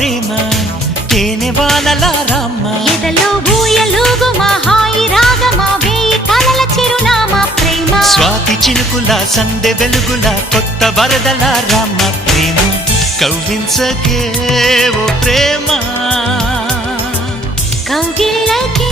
ప్రేమ తేనె వానల రామ ఎదలో ఊయలుగు మా హాయి రాగమా వేయి కలల చిరునామా ప్రేమ స్వాతి చినుకుల సందె వెలుగుల కొత్త వరదల రామ ప్రేమ కవ్వించకే ఓ ప్రేమ కౌగిళ్ళకే